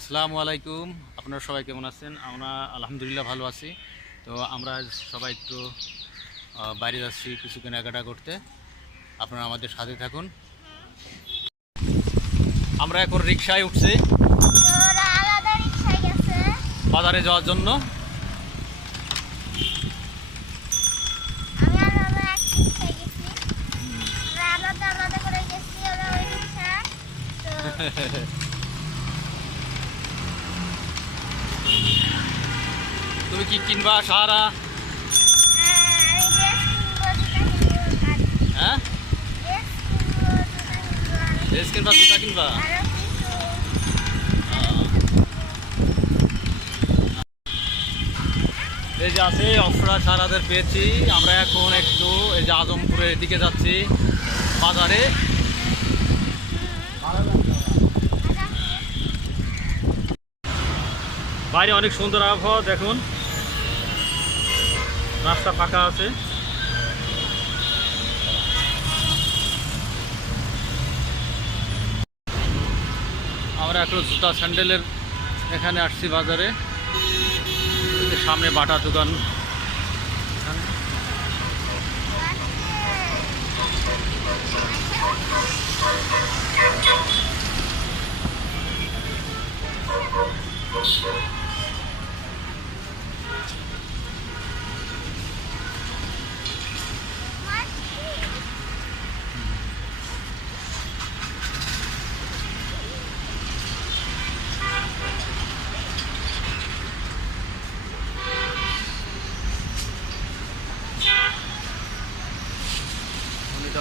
আসসালামু আলাইকুম। আপনারা সবাই কেমন আছেন? আমরা আলহামদুলিল্লাহ ভালো আছি। তো আমরা সবাই একটু বাইরে যাচ্ছি কিছু কেনাকাটা করতে। আপনারা আমাদের সাথে থাকুন। আমরা এখন রিকশায় উঠছি বাজারে যাওয়ার জন্য। তুমি কি কিনবা সাহারা? হ্যাঁ, ড্রেস কিনবা, জুতা কিনবা? এই যে আছে অপসরা সাহারাদের পেয়েছি। আমরা এখন একটু এই যে আজমপুরের দিকে যাচ্ছি বাজারে। বাইরে অনেক সুন্দর আবহাওয়া, দেখুন রাস্তা ফাঁকা আছে। আমরা একটু জুতা স্যান্ডেলের এখানে আসছি বাজারে। সামনে বাটা দোকান।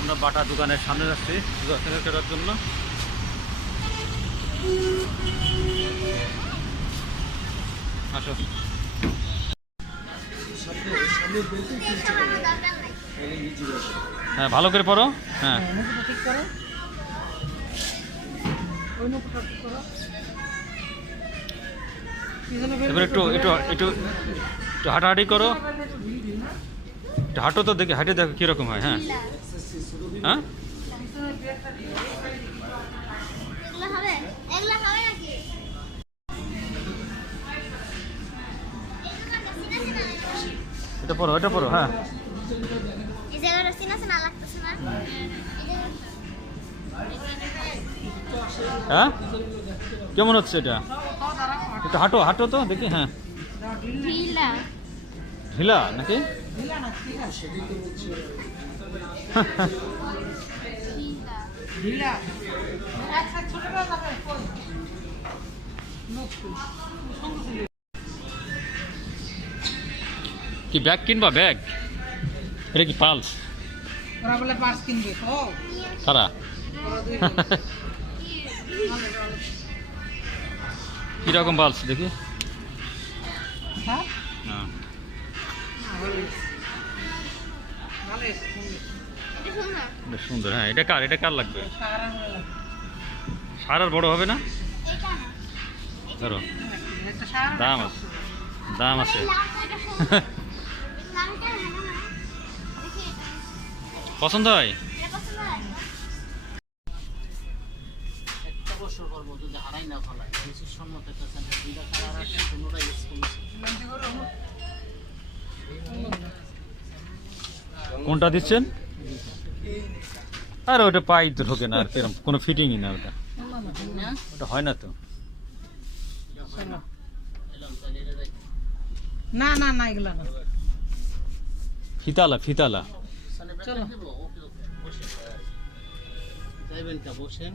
আমরা বাটা দোকানের সামনে যাচ্ছি জুতা কেনার জন্য। আসো, হ্যাঁ ভালো করে পড়ো। হ্যাঁ এবার একটু একটু একটু একটু হাঁটাহাঁটি করো, একটু হাঁটো তো, দেখে হাঁটে দেখো কীরকম হয়। হ্যাঁ হ্যাঁ, এটা পড়ো, এটা পড়ো। হ্যাঁ হ্যাঁ, কেমন হচ্ছে এটা? একটু হাঁটো হাঁটো তো দেখি। হ্যাঁ ঢিলা নাকি? কি ব্যাগ কিনবা? ব্যাগ এটা কি পালস? কারা? কিরকম পালস দেখি। সুন্দর। হ্যাঁ এটা কার? এটা কার লাগবে? সারার বড় হবে না? ধরো, দাম আছে, দাম আছে। পছন্দ হয়? কোনটা দিচ্ছেন? আর ওটা পাই তো ঢোকে না, আর কিরম কোনো ফিটিংই না ওটা, ওটা হয় না তো। না না না, এগুলা না, ফিতালা ফিতালা। চলো বসেন।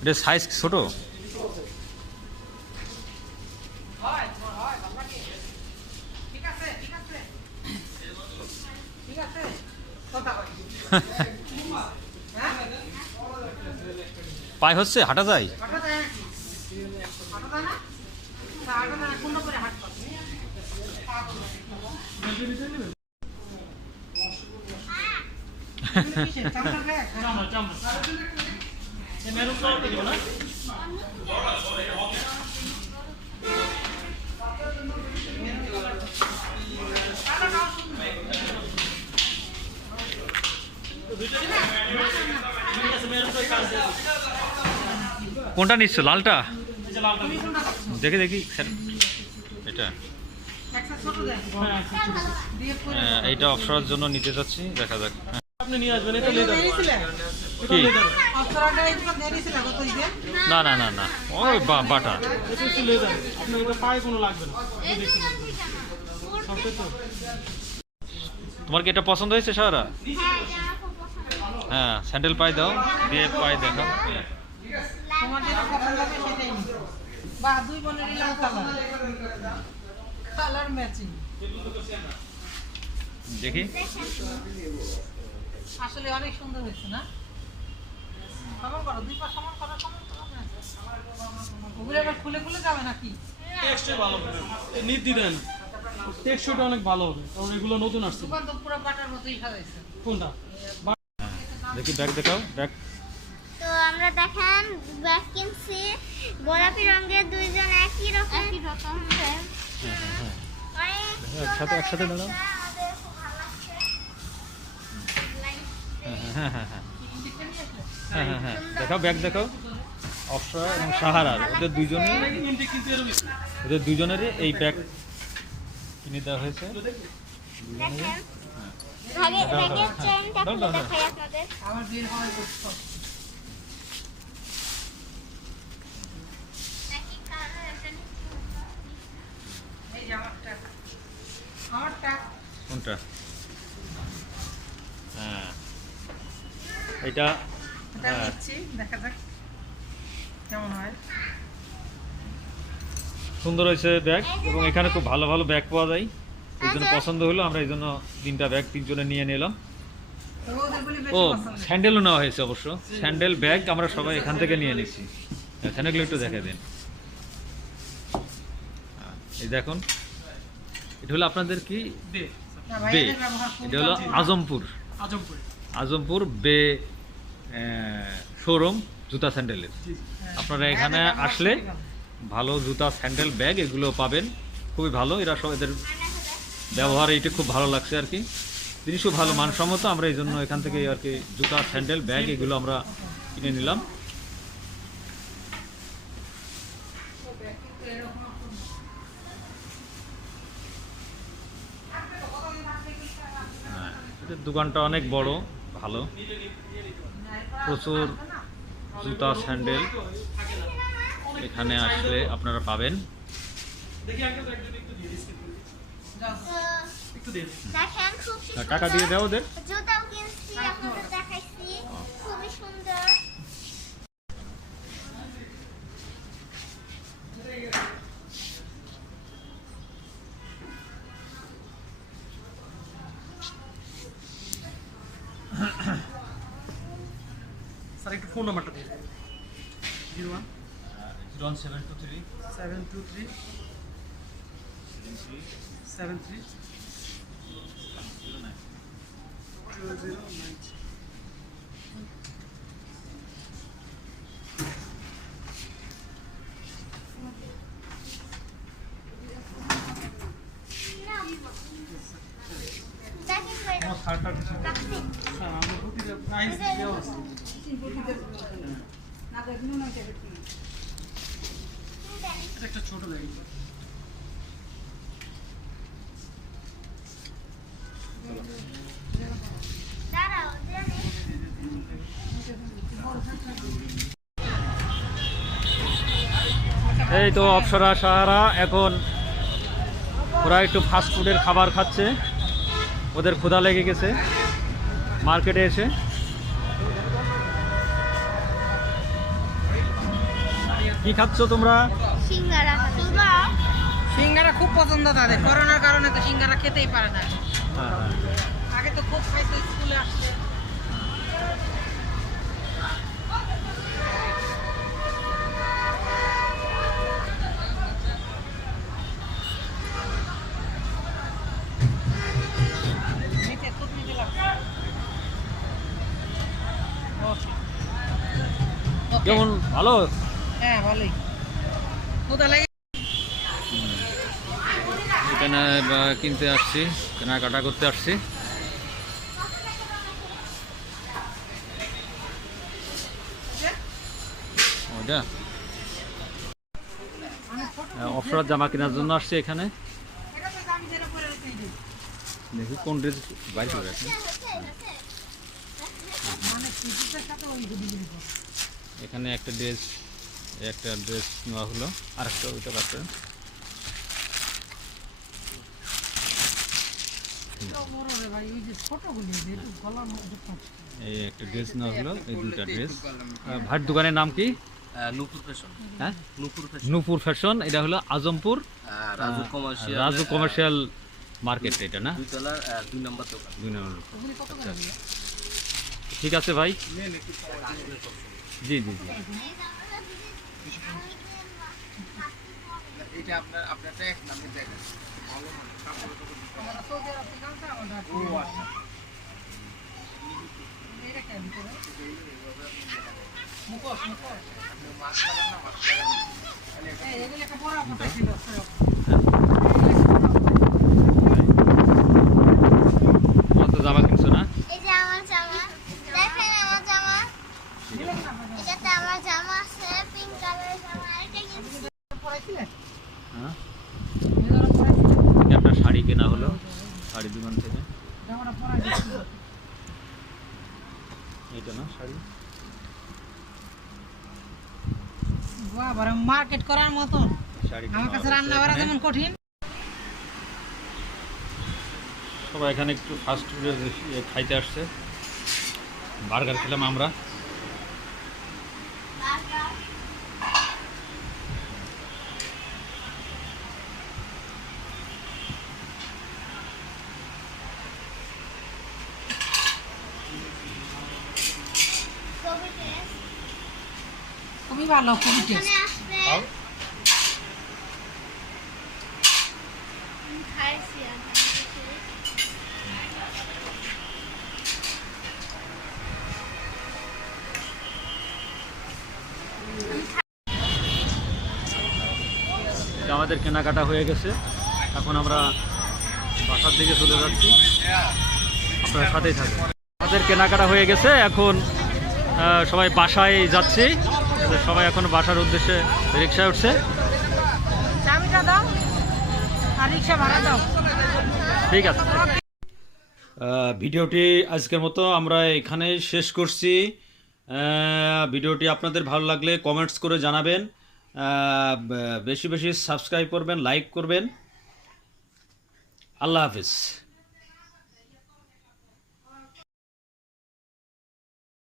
এটা সাইজ ছোট। পায়ে হচ্ছে, হাঁটা যায়? কোনটা নিচ্ছ, লালটা? এই যে লালটা তুমি কোনটা করছো? দেখি দেখি এটা একটা ছোট দেন। দিয়ে পরে এইটা অপসরার জন্য নিতে যাচ্ছি, দেখা যাক। আপনি নিয়ে আসবেন, এটা লেদার, দিয়েছিলে? এটা লেদার, অপ্সরাটা একবার দিয়ে দিয়েছিলে গত ঈদে? না না না না, ওই বাটা। এটা হচ্ছে লেদার, আপনার এটা পায়ে কোনো লাগবে না। এটা দেখতে পাবেন। সবটাই তো তোমার কি এটা পছন্দ হয়েছে সারা? হ্যাঁ, স্যান্ডেল পায়ে দাও, দিয়ে পায়ে দেখো। তোমার যেটা পছন্দ হবে সেটাই নিও। বাহ, দুই বোনের এলাম কালার। Colour matching. দেখি। আসলে অনেক সুন্দর হয়েছে না? সমান করো, দুই পা সমান করো, সমান করো। ওগুলো এবার খুলে খুলে যাবে নাকি? টেক্সচার ভালো হবে, এই নির্দি দেন, টেক্সচারটা অনেক ভালো হবে, কারণ এগুলো নতুন আসছে। দোকান তো পুরো বাটার মতোই সাজাইছে। কোনটা? দেখি ব্যাগ দেখাও, ব্যাগ। তো আমরা দেখেন ব্যাগ কিনছি গোলাপি রঙের, দুইজন একই রকম একসাথে একসাথে দাঁড়াও। আমাদের খুব ভালো লাগছে। হ্যাঁ হ্যাঁ হ্যাঁ হ্যাঁ হ্যাঁ হ্যাঁ, দেখাও ব্যাগ দেখাও। অপসরা এবং সাহারা, ওদের দুজনের, ওদের দুজনেরই এই ব্যাগ কিনে দেওয়া হয়েছে। দেখেন ব্যাগের চেইনটা খুলে দেখাই আপনাদের। আমার বের হওয়ার করছো। একই কালার একটা এই যে আমারটা। আমারটা। কোনটা? হ্যাঁ, এটা এটা নিচ্ছি, দেখা যাক কেমন হয়। সুন্দর হয়েছে ব্যাগ, এবং এখানে খুব ভালো ভালো ব্যাগ পাওয়া যায়, এই জন্য পছন্দ হলো। আমরা এই জন্য 3টা ব্যাগ 3 জনে নিয়ে নিলাম। তো ওদের বলি বেশি ও, পছন্দ। স্যান্ডেলও নেওয়া হয়েছে অবশ্য, স্যান্ডেল ব্যাগ আমরা সবাই এখান থেকে নিয়ে নিচ্ছি। স্যান্ডেলগুলো একটু দেখে দিন। এই দেখুন, এটা হলো আপনাদের কি দে না বে, ভাইয়াদের ব্যবহার খুব এটা হলো ভালো। আজমপুর, আজমপুর। আজমপুর বে শোরুম জুতা স্যান্ডেলের। জি জি। আপনারা এখানে ভাইয়াদের ব্যবহার আসলে খুবই ভালো। ভালো জুতা স্যান্ডেল ব্যাগ এগুলো পাবেন, খুবই ভালো। এরা সব, এদের ব্যবহার এইটা খুব ভালো লাগছে আর কি, জিনিসও ভালো মানসম্মত। আমরা এই জন্য এখান থেকে আর কি জুতা স্যান্ডেল ব্যাগ এগুলো আমরা কিনে নিলাম। হ্যাঁ, এদের দোকানটা অনেক বড়, ভালো, প্রচুর জুতা স্যান্ডেল এখানে আসলে আপনারা পাবেন। দেখি আঙ্কেল একটু একটু দিয়ে দিন, একটু দিয়ে দিন। দেখেন খুব আর টাকা দিয়ে দাও ওদের। জুতাও কিনছি, আপনাদের দেখাইছি, খুবই সুন্দর। স্যার একটু ফোন নাম্বারটা দিয়ে দিন। 01 0723 723 73 0090। দেখেন ভাই, স্যার আমাদের প্রতিটা প্রাইস দেওয়া আছে। এটা একটা ছোট ব্যাগ। দাঁড়াও জানি। এই তো অপসরা সাহারা, এখন ওরা একটু ফাস্ট ফুডের খাবার খাচ্ছে, ওদের ক্ষুধা লেগে গেছে মার্কেটে এসে। কি খাচ্ছ তোমরা? সিঙ্গারা সিঙ্গারা খুব পছন্দ তাদের, করোনার কারণে তো সিঙ্গারা খেতেই পারে না। হ্যাঁ হ্যাঁ, আগে তো খুব খাইতো স্কুলে আসলে। নিচে খুব নিচে লাগছে। ওকে। ওকে। কেমন, ভালো? হ্যাঁ ভালোই। কোথা লাগে? এখানে কিনতে আসছি, কেনাকাটা করতে আসছি। ওটা অপসরার জামা কেনার জন্য আসছি এখানে। এটা তো আমি যেটা পরে রয়েছে এইটাই। দেখি কোন ড্রেস বাইরে করে রাখি। মানে কুচিটার সাথে ওই গুলি এখানে একটা ড্রেস নেওয়া হলো, আর একটা ওইটা কাটতে। বড় রে ভাই, ওই যে ছোটগুলি একটু গলা মধ্যে এই একটা ড্রেস নেওয়া হলো, এই দুইটা ড্রেস। ভাইয়ের দোকানের নাম কি? নূপুর ফ্যাশন। হ্যাঁ, নূপুর ফ্যাশন। নূপুর ফ্যাশন। এটা হলো Azampur Raju commercial. Raju commercial market, এটা না? 2 তলার 2 নম্বর দোকান। 2 নম্বর। ওগুলি কত করে দিলে? ঠিক আছে ভাই। জি জি জি। এটা আপনারটা এক নামে দেখেন ভালো মানে কাপড় তো আমরা সৌদি আরব থেকে আনতে আমরা ও আচ্ছা এটা কেন ভিতরে? মুখোশ মাছ কাটান না মাছ কাটান এই এগুলো একটা বড় কথা ছিল কত জামা কিনছো না? এই যে আমার জামা, দেখেন আমার জামা, এটাতে আমার জামা আছে, পিঙ্ক কালারের জামা, এটা কিনছি। পড়াইছিলেন? হ্যাঁ, এগুলো পড়াইছিলেন? এটা একটা শাড়ি কেনা হলো শাড়ি দোকান থেকে। জামাটা পড়াইছিলেন? এটা না শাড়ি? বাহ, বড় মার্কেট করার মতন। শাড়ি আমার কাছে রান্না করা যেমন কঠিন। সবাই এখানে একটু ফাস্ট ফুডের খাইতে আসছে। বার্গার খেলাম আমরা। খুবই ভালো, খুবই টেস্ট। এখানে আসবে। খাইছি আমি। এটা আমাদের কেনাকাটা হয়ে গেছে, এখন আমরা বাসার দিকে চলে যাচ্ছি। আপনার সাথেই থাকবেন। আমাদের কেনাকাটা হয়ে গেছে, এখন সবাই বাসায় যাচ্ছি। সবাই এখন বাসার উদ্দেশ্যে রিক্সায় উঠছে। চাবিটা দাও আর রিক্সা ভাড়া দাও। ঠিক আছে। ভিডিওটি আজকের মতো আমরা এখানে শেষ করছি। ভিডিওটি আপনাদের ভালো লাগলে কমেন্টস করে জানাবেন, বেশি বেশি সাবস্ক্রাইব করবেন, লাইক করবেন। আল্লাহ হাফিজ।